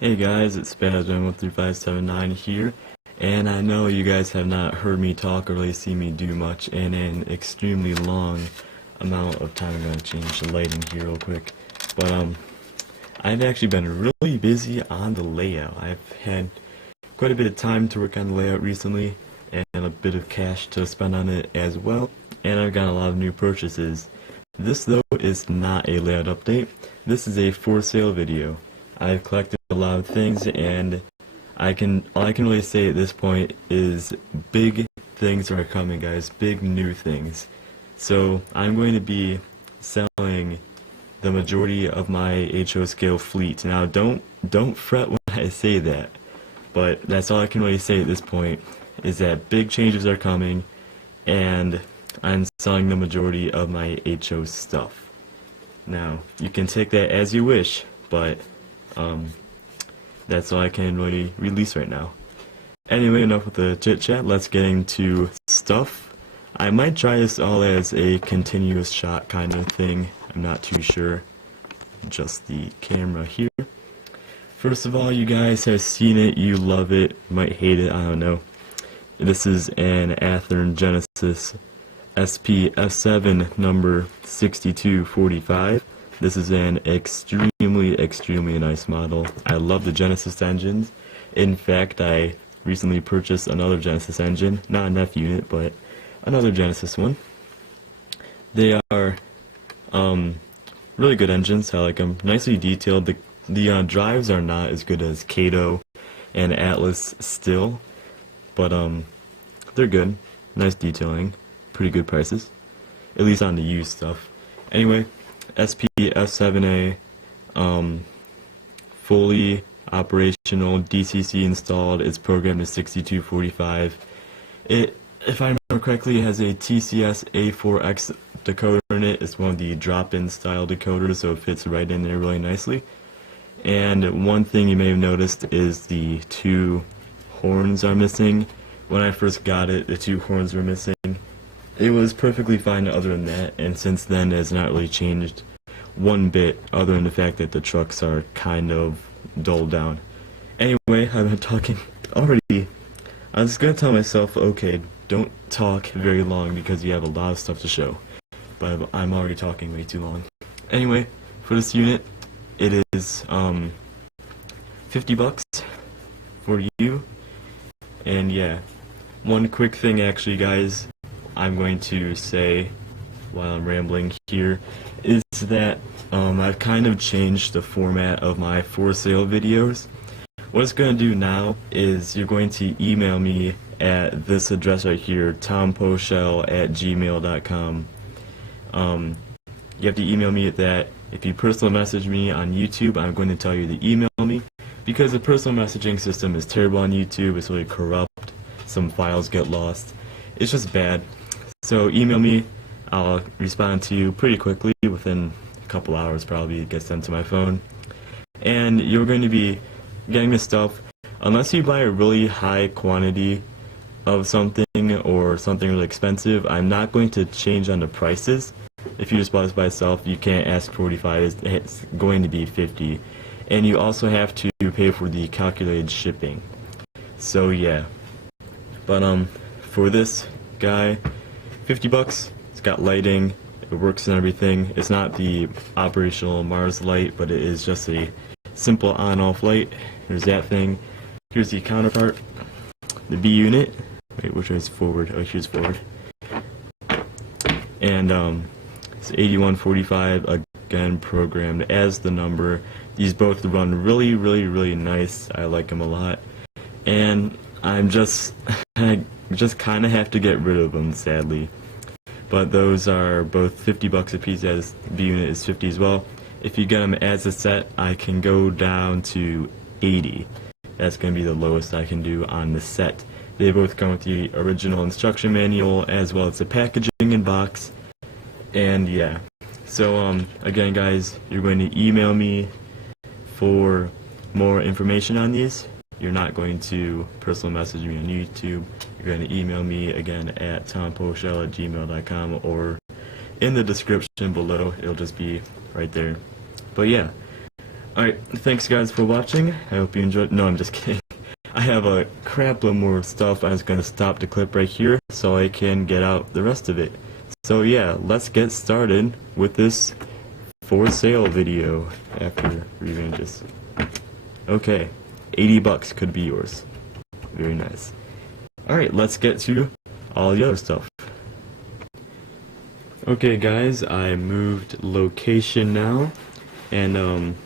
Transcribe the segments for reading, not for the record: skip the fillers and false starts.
Hey guys, it's Spazman13579 here, and I know you guys have not heard me talk or really seen me do much in an extremely long amount of time. I'm going to change the lighting here real quick, but I've actually been really busy on the layout. I've had quite a bit of time to work on the layout recently, and a bit of cash to spend on it as well, and I've got a lot of new purchases. This though is not a layout update, this is a for sale video. I've collected a lot of things, and all I can really say at this point is big things are coming, guys. Big new things. So I'm going to be selling the majority of my HO scale fleet. Now don't fret when I say that, but that's all I can really say at this point, is that big changes are coming and I'm selling the majority of my HO stuff. Now you can take that as you wish, but that's all I can really release right now. Anyway, enough with the chit chat, let's get into stuff. I might try this all as a continuous shot kind of thing, I'm not too sure. Just the camera here. First of all, you guys have seen it, you love it, might hate it, I don't know. This is an Anthem Genesis SPF7 number 6245. This is an extremely nice model. I love the Genesis engines. In fact, I recently purchased another Genesis engine, not an F unit, but another Genesis one. They are really good engines. I like them. Nicely detailed. The drives are not as good as Kato and Atlas still, but they're good. Nice detailing. Pretty good prices, at least on the used stuff. Anyway, SPF7A, fully operational, DCC installed. It's programmed to 6245. It, if I remember correctly, has a TCS A4X decoder in it. It's one of the drop-in style decoders, so it fits right in there really nicely. And one thing you may have noticed is the two horns are missing. When I first got it, the two horns were missing. It was perfectly fine other than that, and since then it has not really changed one bit, other than the fact that the trucks are kind of dulled down. Anyway, I've been talking already. I was going to tell myself, okay, don't talk very long because you have a lot of stuff to show, but I'm already talking way too long. Anyway, for this unit, it is 50 bucks for you, and yeah, one quick thing actually, guys, I'm going to say while I'm rambling here is that I've kind of changed the format of my for sale videos. What it's going to do now is you're going to email me at this address right here, tompoeschel@gmail.com. You have to email me at that. If you personal message me on YouTube, I'm going to tell you to email me, because the personal messaging system is terrible on YouTube. It's really corrupt. Some files get lost. It's just bad. So email me, I'll respond to you pretty quickly, within a couple hours probably. It gets sent to my phone. And you're going to be getting this stuff, unless you buy a really high quantity of something or something really expensive, I'm not going to change on the prices. If you just bought this by itself, you can't ask for 45, it's going to be 50. And you also have to pay for the calculated shipping. So yeah. But for this guy, 50 bucks, it's got lighting, it works and everything. It's not the operational Mars light, but it is just a simple on-off light. Here's that thing. Here's the counterpart, the B unit. Wait, which is forward? Oh, here's forward. And it's 8145, again programmed as the number. These both run really nice. I like them a lot. And I'm just I just kind of have to get rid of them, sadly. But those are both 50 bucks a piece, as B unit is 50 as well. If you get them as a set, I can go down to 80. That's going to be the lowest I can do on the set. They both come with the original instruction manual as well as the packaging and box. And yeah. So again, guys, you're going to email me for more information on these. You're not going to personal message me on YouTube. You're going to email me again at tompoeschel@gmail.com, or in the description below. It'll just be right there. But yeah, Alright, thanks guys for watching. I hope you enjoyed. No, I'm just kidding. I have a crap load more stuff. I was going to stop the clip right here so I can get out the rest of it. So yeah, let's get started with this for sale video after reviewing this. Okay, 80 bucks could be yours. Very nice. Alright, let's get to all the other stuff. Okay guys, I moved location now, and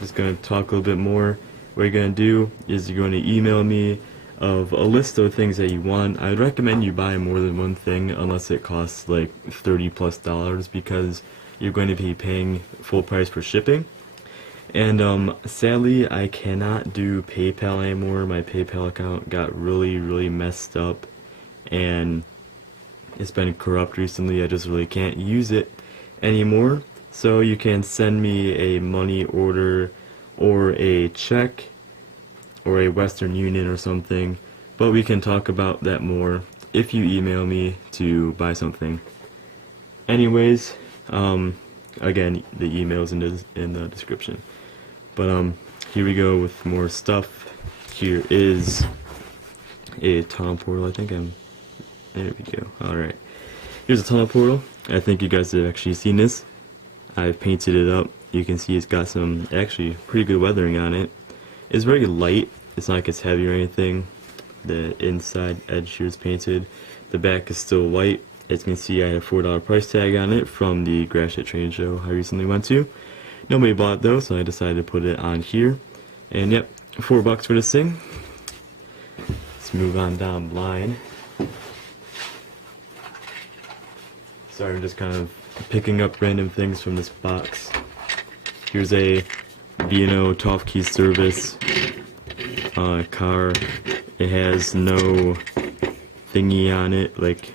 just going to talk a little bit more. What you're going to do is you're going to email me of a list of things that you want. I would recommend you buy more than one thing unless it costs like $30+ because you're going to be paying full price for shipping. And sadly I cannot do PayPal anymore. My PayPal account got really messed up and it's been corrupt recently. I just really can't use it anymore. So you can send me a money order or a check or a Western Union or something, but we can talk about that more if you email me to buy something. Anyways, again, the email is in the description. But here we go with more stuff. Here is a tunnel portal. I think there we go. Alright. Here's a tunnel portal. I think you guys have actually seen this. I've painted it up. You can see it's got some actually pretty good weathering on it. It's very light. It's not like it's heavy or anything. The inside edge here is painted. The back is still white. As you can see, I had a $4 price tag on it from the Grass Shit Train show I recently went to. Nobody bought it though, so I decided to put it on here. And yep, $4 for this thing. Let's move on down the line. Sorry, I'm just kind of picking up random things from this box. Here's a BNO Cement service car. It has no thingy on it, like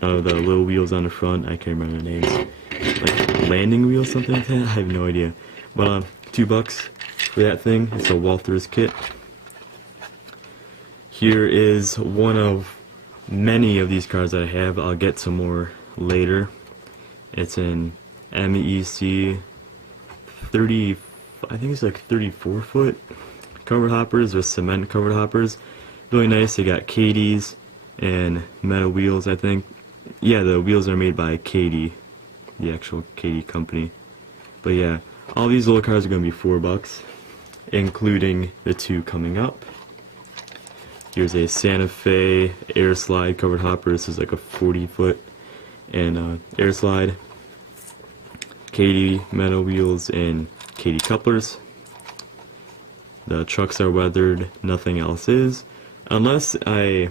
none of the little wheels on the front. I can't remember the names. Like landing wheels, something like that. I have no idea. But $2 for that thing. It's a Walther's kit. Here is one of many of these cars that I have. I'll get some more later. It's an MEC 30, I think it's like 34-foot covered hoppers or cement covered hoppers. Really nice. They got Katie's and metal wheels, I think. Yeah, the wheels are made by Katie, the actual Katie company. But yeah, all these little cars are going to be $4, including the two coming up. Here's a Santa Fe air slide covered hopper. This is like a 40-foot and air slide. Katie metal wheels and Katie couplers. The trucks are weathered, nothing else is. Unless I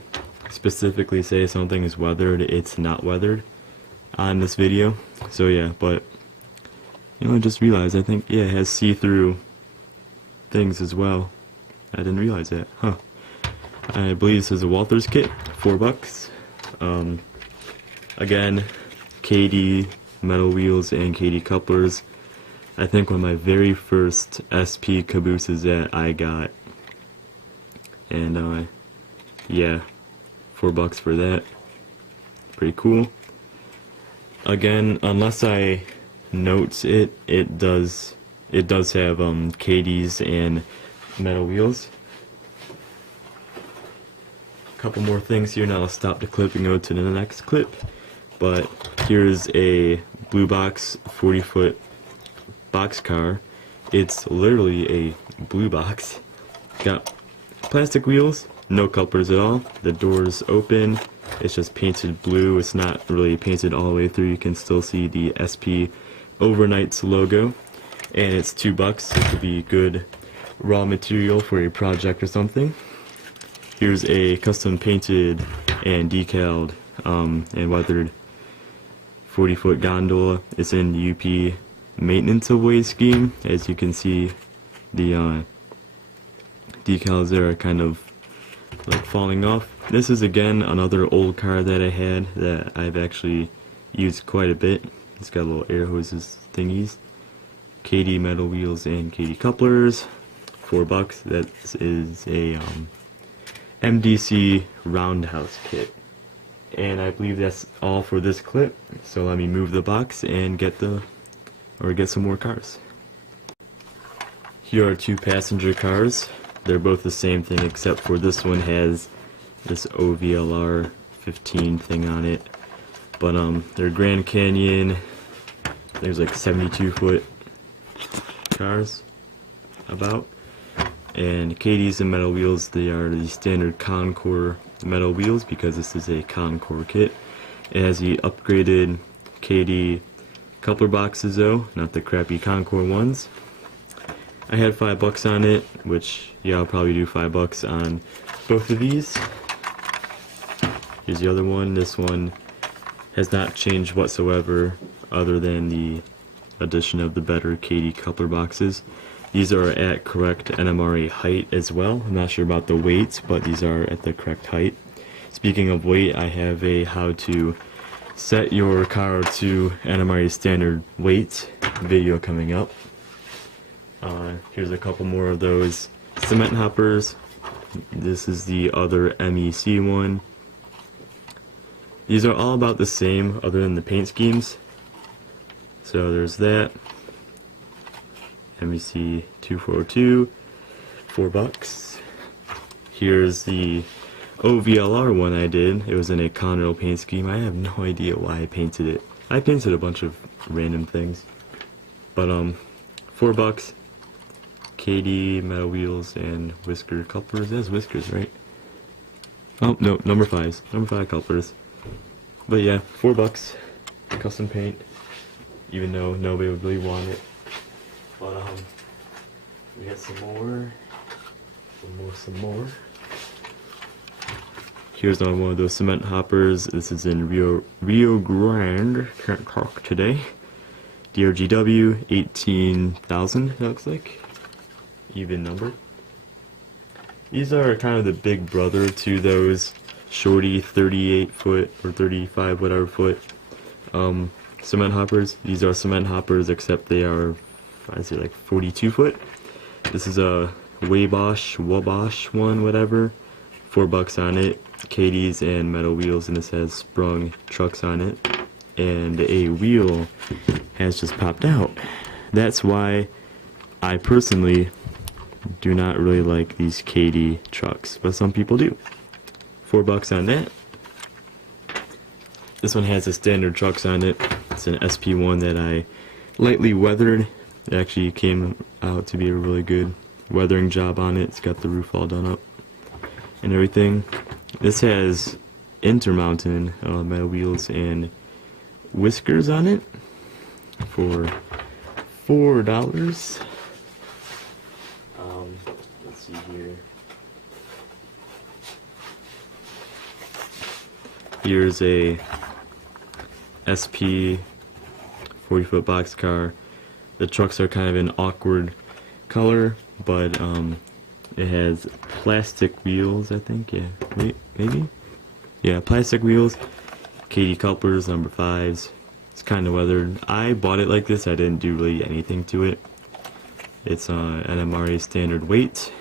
specifically say something is weathered, it's not weathered on this video. So yeah, but you know, I just realized, I think, yeah, it has see-through things as well. I didn't realize that, huh. I believe this is a Walther's kit, $4. Again, Katie metal wheels and Katie couplers. I think one of my very first SP cabooses that I got. And yeah, $4 for that. Pretty cool. Again, unless I notes it, it does have Katie's and metal wheels. Couple more things here. Now I'll stop the clip and go to the next clip. But here's a Blue Box 40-foot boxcar. It's literally a blue box. Got plastic wheels, no couplers at all. The doors open. It's just painted blue. It's not really painted all the way through. You can still see the SP Overnights logo. And it's $2. It could be good raw material for a project or something. Here's a custom painted and decaled and weathered 40-foot gondola. It's in the UP maintenance away scheme. As you can see, the decals there are kind of like falling off. This is again another old car that I had that I've actually used quite a bit. It's got little air hoses thingies. Katie metal wheels and Katie couplers. $4. That is a MDC roundhouse kit. And I believe that's all for this clip. So let me move the box and get some more cars. Here are two passenger cars. They're both the same thing except for this one has this OVLR 15 thing on it. But they're Grand Canyon, there's like 72-foot cars about. And Katie's and metal wheels, they are the standard Concord metal wheels because this is a Concord kit. It has the upgraded Katie coupler boxes though, not the crappy Concord ones. I had $5 on it, which yeah, I'll probably do $5 on both of these. Here's the other one. This one has not changed whatsoever other than the addition of the better Katie coupler boxes. These are at correct NMRA height as well. I'm not sure about the weight, but these are at the correct height. Speaking of weight, I have a how to set your car to NMRA standard weight video coming up. Here's a couple more of those cement hoppers. This is the other MEC one. These are all about the same other than the paint schemes. So there's that. MEC 2402, $4. Here's the OVLR one I did. It was in a Conrail paint scheme. I have no idea why I painted it. I painted a bunch of random things. But $4. Katie metal wheels and whisker couplers. That's whiskers, right? Oh no, number 5s. Number 5 couplers. But yeah, $4. Custom paint. Even though nobody would really want it. But we got some more. Some more. Here's another one of those cement hoppers. This is in Rio Grande. Can't talk today. DRGW 18,000. It looks like. Even number. These are kind of the big brother to those shorty 38-foot or 35 whatever foot cement hoppers. These are cement hoppers except they are, I say, like 42-foot. This is a Wabash one, whatever. $4 on it. Katie's and metal wheels, and this has sprung trucks on it. And a wheel has just popped out. That's why I personally do not really like these Katie trucks, but some people do. $4 on that. This one has the standard trucks on it. It's an SP1 that I lightly weathered. It actually came out to be a really good weathering job on it. It's got the roof all done up and everything. This has Intermountain metal wheels and whiskers on it for $4. Let's see here. Here's a SP 40-foot boxcar. The trucks are kind of an awkward color, but it has plastic wheels, I think. Yeah, wait, maybe? Yeah, plastic wheels. Katie couplers, number 5s. It's kind of weathered. I bought it like this. I didn't do really anything to it. It's NMRA standard weight,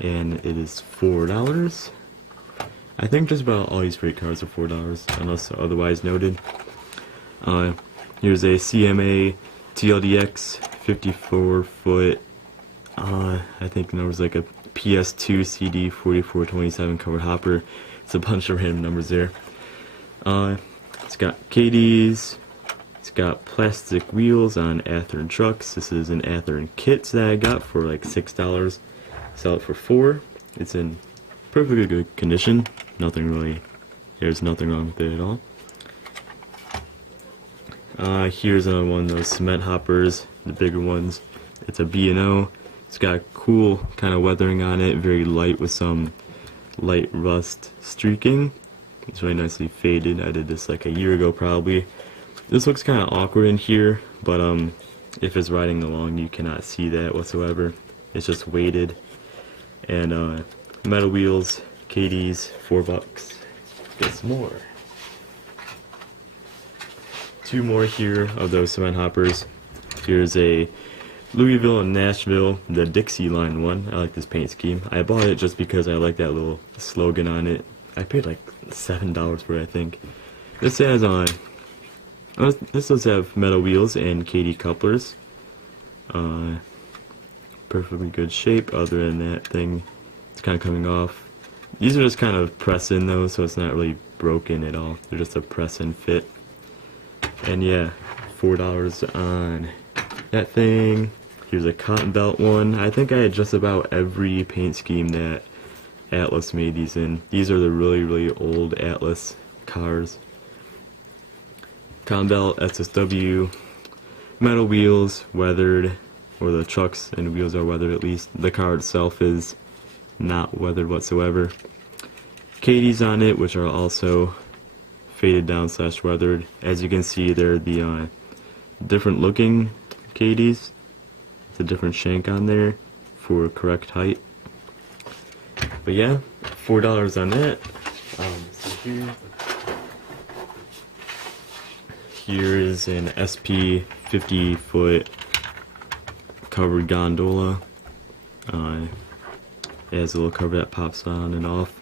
and it is $4. I think just about all these freight cars are $4, unless otherwise noted. Here's a CMA TLDX 54-foot. I think there was like a PS2 CD 4427 covered hopper. It's a bunch of random numbers there. It's got Katie's. It's got plastic wheels on Athearn trucks. This is an Athearn kit that I got for like $6. Sell it for $4. It's in perfectly good condition. There's nothing wrong with it at all. Here's another one of those cement hoppers, the bigger ones. It's a BNO. It's got cool kind of weathering on it, very light with some light rust streaking. It's really nicely faded. I did this like a year ago probably. This looks kind of awkward in here, but if it's riding along you cannot see that whatsoever. It's just weighted. And metal wheels, Katie's, $4. Get some more. 2 more here of those cement hoppers. Here's a Louisville and Nashville, the Dixie Line one. I like this paint scheme. I bought it just because I like that little slogan on it. I paid like $7 for it, I think. This has this does have metal wheels and Katie couplers. perfectly good shape. Other than that thing, it's kind of coming off. These are just kind of press in though, so it's not really broken at all. They're just a press in fit. And yeah, $4 on that thing. Here's a cotton belt one. I think I had just about every paint scheme that Atlas made these in. These are the really old Atlas cars. Cotton belt, SSW, metal wheels, weathered, or the trucks and wheels are weathered at least. The car itself is not weathered whatsoever. Katie's on it, which are also faded down / weathered. As you can see, they're the different looking Katie's. It's a different shank on there for correct height. But yeah, $4 on that. So here is an SP 50-foot covered gondola. It has a little cover that pops on and off.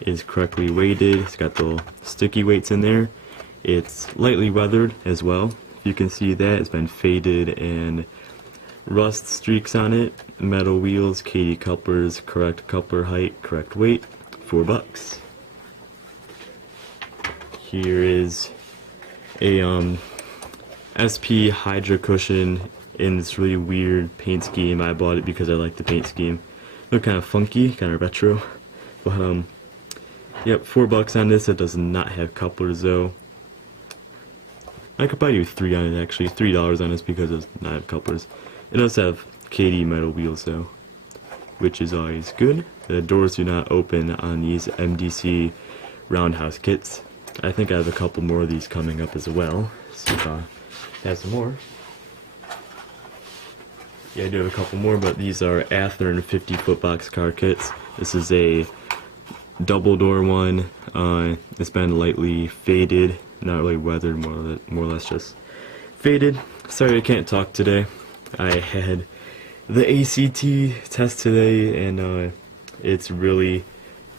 It's correctly weighted. It's got the sticky weights in there. It's lightly weathered as well. You can see that it's been faded and rust streaks on it. Metal wheels, Katie couplers, correct coupler height, correct weight, $4. Here is a SP Hydra cushion in this really weird paint scheme. I bought it because I like the paint scheme. Look kind of funky, kind of retro. But yep, $4 on this. It does not have couplers though. I could probably do $3 on it actually. $3 on this because it does not have couplers. It does have Katie metal wheels though, which is always good. The doors do not open on these MDC roundhouse kits. I think I have a couple more of these coming up as well. See if I have some more. Yeah, I do have a couple more, but these are Athearn 50-foot boxcar kits. This is a double door one. It's been lightly faded, not really weathered, more or less just faded. Sorry I can't talk today. I had the ACT test today, and it's really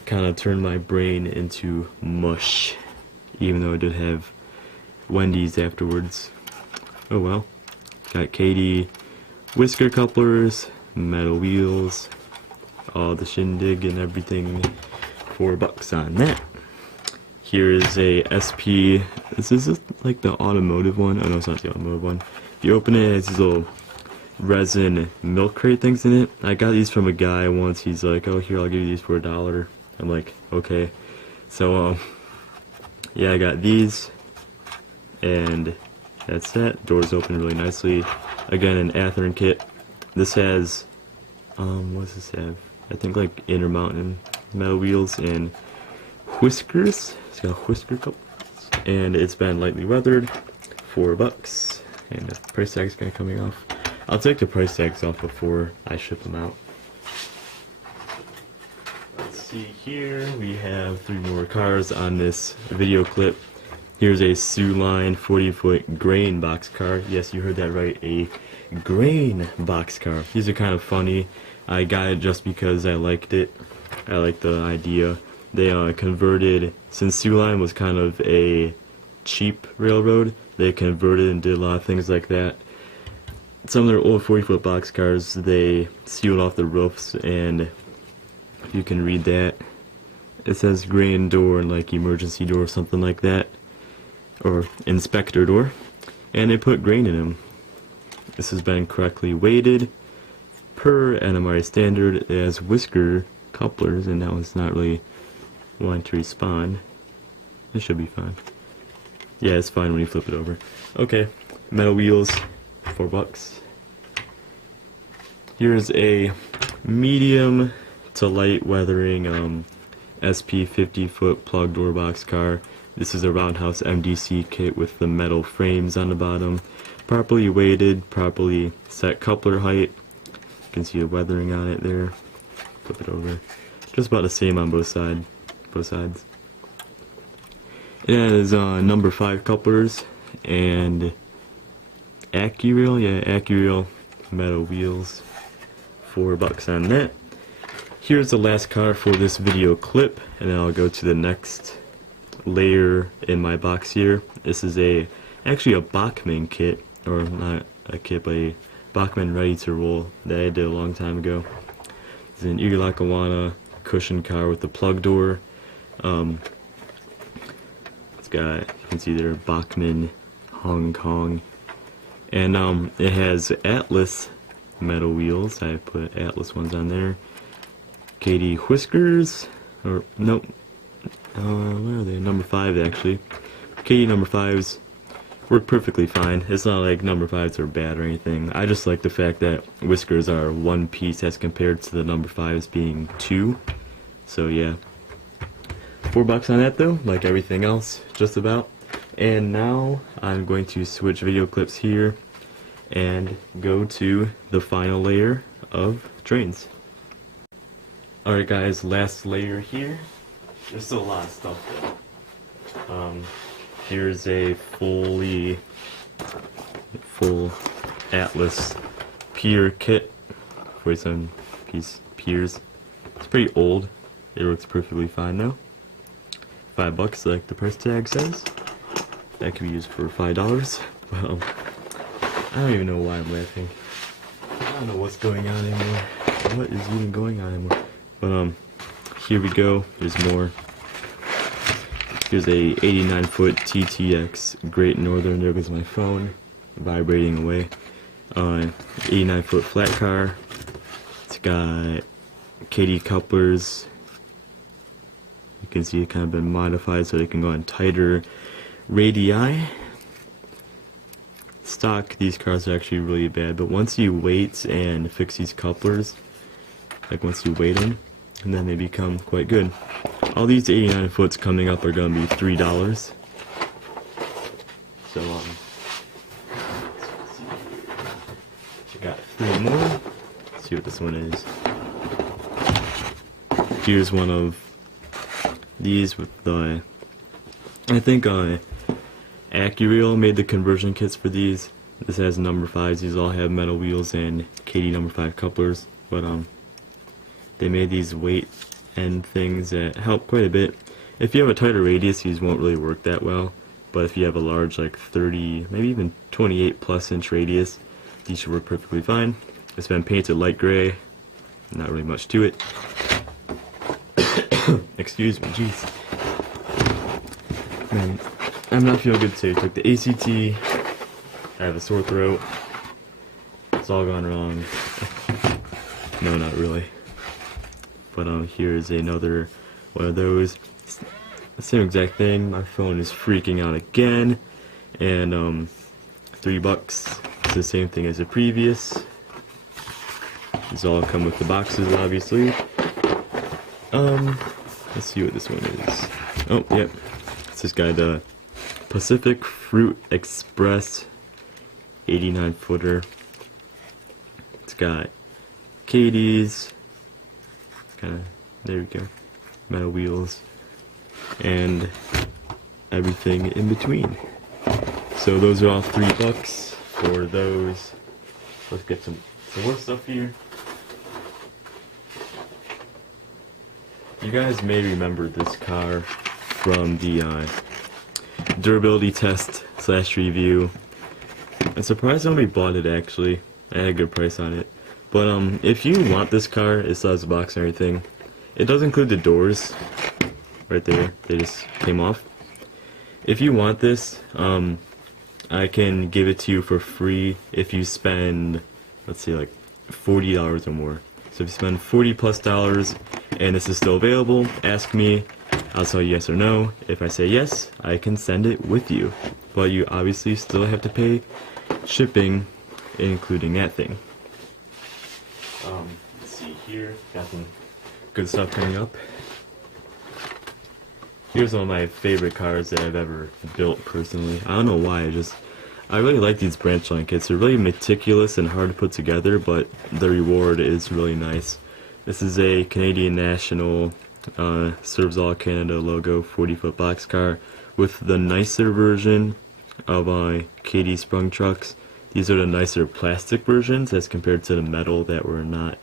kind of turned my brain into mush, even though I did have Wendy's afterwards. Oh well. Got Katie whisker couplers, metal wheels, all the shindig and everything. $4 on that. Here is a SP. This is like the automotive one. Oh no, it's not the automotive one. If you open it, it has these little resin milk crate things in it. I got these from a guy once. He's like, "Oh, here, I'll give you these for $1." I'm like, okay. So yeah, I got these, and that's that. Doors open really nicely. Again, an Athearn kit. This has what does this have? I think like Intermountain metal wheels and whiskers. It's got a whisker couple, and it's been lightly weathered. $4, and the price tag's kind of coming off. I'll take the price tags off before I ship them out. Let's see here. We have 3 more cars on this video clip. Here's a Sioux Line 40-foot grain boxcar. Yes, you heard that right, a grain boxcar. These are kind of funny. I got it just because I liked it. I like the idea. They converted, since Sioux Line was kind of a cheap railroad, they converted and did a lot of things like that. Some of their old 40-foot boxcars, they sealed off the roofs, and you can read that. It says grain door and like emergency door or something like that, or inspector door, and they put grain in them. This has been correctly weighted per NMRA standard. It has whisker couplers, and that one's not really wanting to respond. It should be fine. Yeah, it's fine when you flip it over. Okay, metal wheels, $4. Here's a medium to light weathering SP 50-foot plug door box car. This is a roundhouse MDC kit with the metal frames on the bottom. Properly weighted, properly set coupler height. You can see the weathering on it there. Flip it over. Just about the same on both sides. It has number 5 couplers and AccuRail, AccuRail metal wheels. $4 on that. Here's the last car for this video clip, and then I'll go to the next layer in my box here. This is actually a Bachmann kit, or not a kit, but a Bachmann Ready to Roll that I did a long time ago. It's an Lackawanna cushion car with the plug door. It's got, you can see there, Bachmann, Hong Kong. And it has Atlas metal wheels. I put Atlas ones on there. Katie whiskers, or nope, where are they? Number 5 actually. Katie number 5s work perfectly fine. It's not like number 5s are bad or anything. I just like the fact that whiskers are one piece as compared to the number 5s being 2. So yeah, $4 on that though, like everything else, just about. And now I'm going to switch video clips here and go to the final layer of trains. Alright guys, last layer here. There's still a lot of stuff though. Here's a full Atlas Pier Kit, 47 piece piers. It's pretty old. It works perfectly fine though. $5 like the price tag says. That could be used for $5. Well, I don't even know why I'm laughing. I don't know what's going on anymore. What is even going on anymore? But here we go. There's more. Here's a 89-foot TTX Great Northern. There goes my phone, vibrating away. 89-foot flat car. It's got KD couplers. You can see it kind of been modified so it can go on tighter radii. Stock, these cars are actually really bad, but once you weight and fix these couplers, like once you weight them, and then they become quite good. All these 89 foots coming up are going to be $3. So you got 3 more. Let's see what this one is. Here's one of these with the, I think Curio made the conversion kits for these. This has number 5s. These all have metal wheels and KD number 5 couplers, but they made these weight end things that help quite a bit. If you have a tighter radius, these won't really work that well, but if you have a large, like 30, maybe even 28 plus inch radius, these should work perfectly fine. It's been painted light gray, not really much to it. Excuse me, jeez. Man, I'm not feeling good today. Took the ACT, I have a sore throat, it's all gone wrong. No, not really. But here's another one of those. Same exact thing. My phone is freaking out again. And $3. It's the same thing as the previous. These all come with the boxes, obviously. Let's see what this one is. Oh, yep. It's this guy, the Pacific Fruit Express 89 footer. It's got KDs. There we go, metal wheels and everything in between. So those are all $3 for those. Let's get some more stuff here. You guys may remember this car from the durability test / review. I'm surprised nobody bought it actually. I had a good price on it. But if you want this car, it still has a box and everything. It does include the doors right there. They just came off. If you want this, I can give it to you for free if you spend, let's see, like $40 or more. So if you spend $40+ and this is still available, ask me. I'll tell you yes or no. If I say yes, I can send it with you. But you obviously still have to pay shipping, including that thing. Let's see here, got some good stuff coming up. Here's one of my favorite cars that I've ever built personally. I don't know why, I really like these branch line kits. They're really meticulous and hard to put together, but the reward is really nice. This is a Canadian National, serves all Canada logo 40-foot boxcar with the nicer version of KD sprung trucks. These are the nicer plastic versions as compared to the metal that were not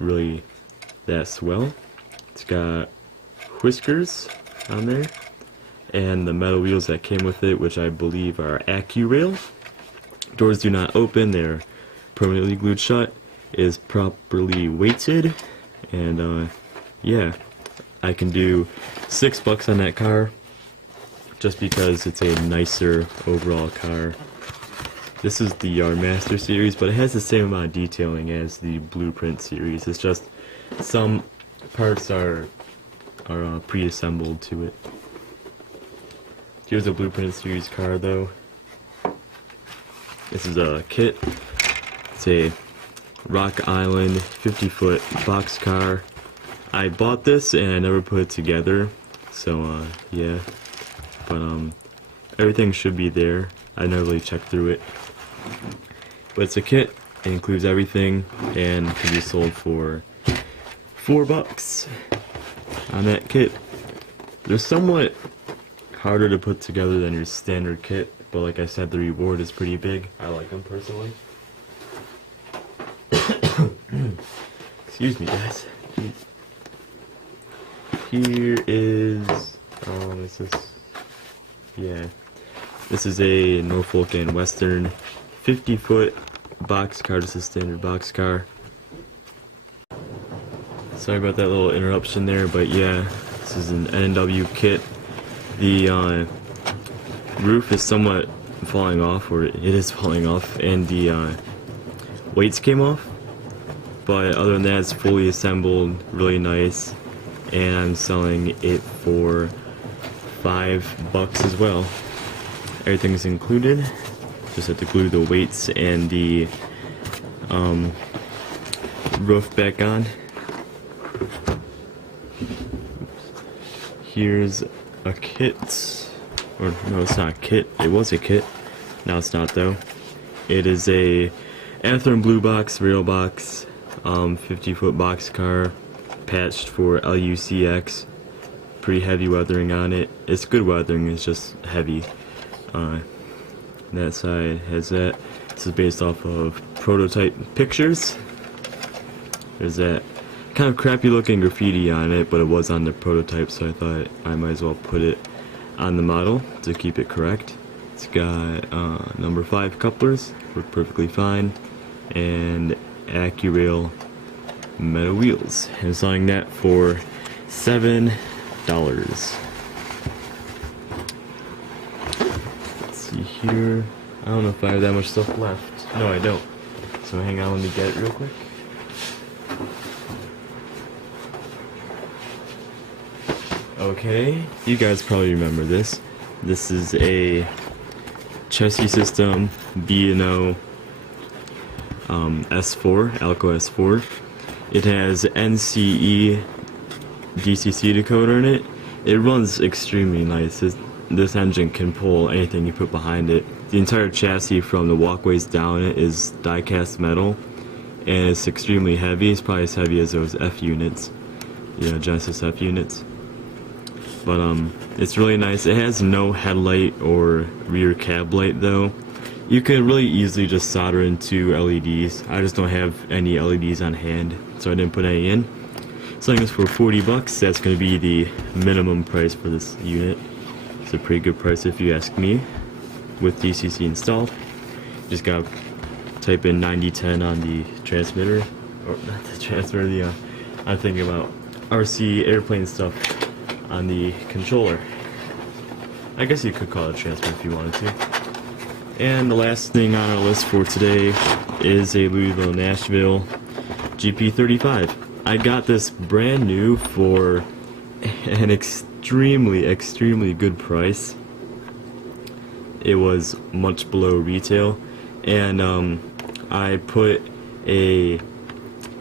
really that swell. It's got whiskers on there and the metal wheels that came with it, which I believe are AccuRail. Doors do not open, they're permanently glued shut, is properly weighted, and yeah, I can do $6 on that car just because it's a nicer overall car. This is the Yardmaster series, but it has the same amount of detailing as the Blueprint series. It's just some parts are pre-assembled to it. Here's a Blueprint series car though. This is a kit. It's a Rock Island 50-foot box car. I bought this and I never put it together, so yeah. But everything should be there. I never really checked through it. But it's a kit. It includes everything and can be sold for $4 on that kit. They're somewhat harder to put together than your standard kit, but like I said, the reward is pretty big. I like them personally. Excuse me, guys. Here is, what's this? Yeah, this is a Norfolk and Western 50-foot box car. This is a standard box car. Sorry about that little interruption there, but yeah, this is an N&W kit. The roof is somewhat falling off, or it is falling off, and the weights came off. But other than that, it's fully assembled, really nice, and I'm selling it for $5 as well. Everything's included. Just have to glue the weights and the roof back on. Here's a kit, or no, it's not a kit. It was a kit. Now it's not though. It is a Anthem Blue Box rail box, 50-foot box car, patched for LUCX. Pretty heavy weathering on it. It's good weathering. It's just heavy. That side has that. This is based off of prototype pictures. There's that kind of crappy looking graffiti on it, but it was on the prototype, so I thought I might as well put it on the model to keep it correct. It's got number 5 couplers, work perfectly fine, and AccuRail metal wheels. I'm selling that for $7. Let's see here. I don't know if I have that much stuff left. No, I don't. So hang on, let me get it real quick. Okay, you guys probably remember this. This is a chassis system BNO S4, Alkalis S4. It has NCE DCC decoder in it. It runs extremely nice. This engine can pull anything you put behind it. The entire chassis from the walkways down it is die-cast metal, and it's extremely heavy. It's probably as heavy as those F units, you know, Genesis F units. But it's really nice. It has no headlight or rear cab light though. You could really easily just solder in 2 LEDs. I just don't have any LEDs on hand, so I didn't put any in. Selling this for $40. That's going to be the minimum price for this unit. It's a pretty good price if you ask me. With DCC installed, just gotta type in 9010 on the transmitter, or not the transmitter. I'm thinking about RC airplane stuff on the controller. I guess you could call it a transmitter if you wanted to. And the last thing on our list for today is a Louisville Nashville GP35. I got this brand new for an extremely good price. It was much below retail, and I put a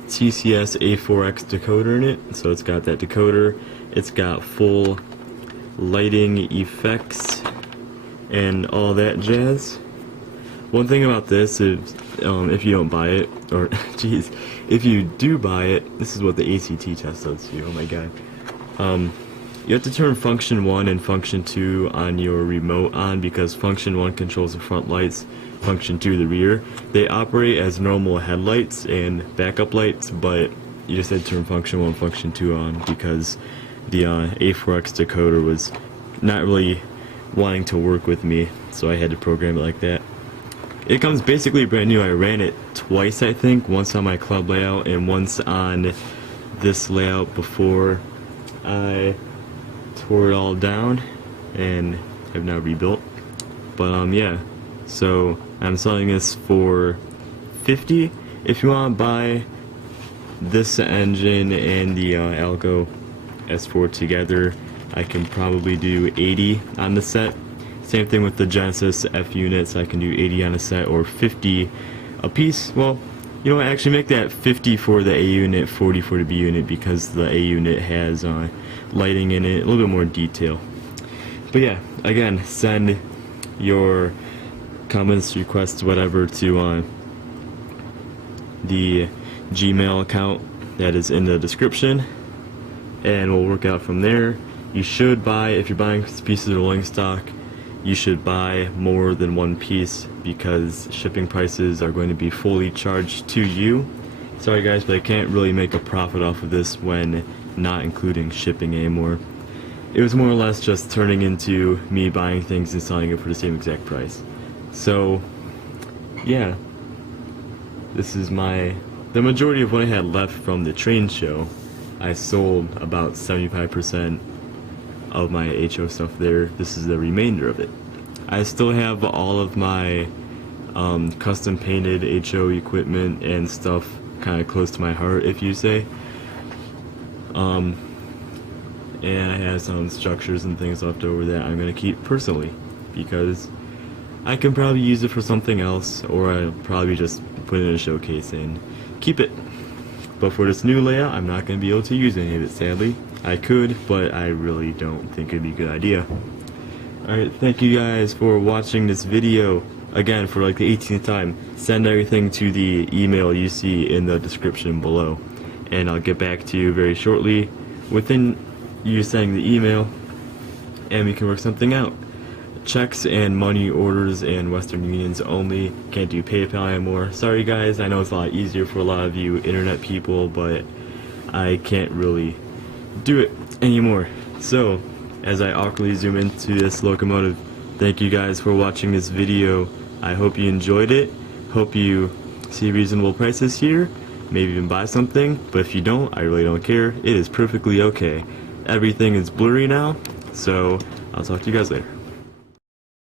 TCS A4X decoder in it, so it's got that decoder. It's got full lighting effects and all that jazz. One thing about this is, if you don't buy it, or geez, if you do buy it, this is what the ACT test does to you. Oh my god. You have to turn function 1 and function 2 on your remote on, because function 1 controls the front lights, function 2 the rear. They operate as normal headlights and backup lights, but you just had to turn function 1, function 2 on, because the A4X decoder was not really wanting to work with me, so I had to program it like that. it comes basically brand new. I ran it twice, I think, once on my club layout and once on this layout before I tore it all down and have now rebuilt. But yeah, so I'm selling this for $50. If you want to buy this engine and the Alco S4 together, I can probably do $80 on the set. Same thing with the Genesis F units, I can do $80 on a set or $50 a piece. Well, you know what, actually make that $50 for the A unit, $40 for the B unit, because the A unit has lighting in it, a little bit more detail. But yeah, again, send your comments, requests, whatever to the Gmail account that is in the description, and we'll work out from there. You should buy, if you're buying pieces of rolling stock, you should buy more than one piece because shipping prices are going to be fully charged to you. Sorry guys, but I can't really make a profit off of this when not including shipping anymore. It was more or less just turning into me buying things and selling it for the same exact price. So yeah, this is the majority of what I had left from the train show. I sold about 75% of my HO stuff there. This is the remainder of it. I still have all of my custom painted HO equipment and stuff kind of close to my heart, if you say. And I have some structures and things left over that I'm going to keep personally because I can probably use it for something else, or I'll probably just put it in a showcase and keep it. But for this new layout, I'm not going to be able to use any of it, sadly. I could, but I really don't think it'd be a good idea. Alright, thank you guys for watching this video. Again, for like the 18th time, send everything to the email you see in the description below. And I'll get back to you very shortly within you sending the email, and we can work something out. Checks and money orders and Western Unions only. Can't do PayPal anymore. Sorry guys, I know it's a lot easier for a lot of you internet people, but I can't really do it anymore. So, as I awkwardly zoom into this locomotive, thank you guys for watching this video. I hope you enjoyed it. Hope you see reasonable prices here. Maybe even buy something, but if you don't, I really don't care. It is perfectly okay. Everything is blurry now, so I'll talk to you guys later.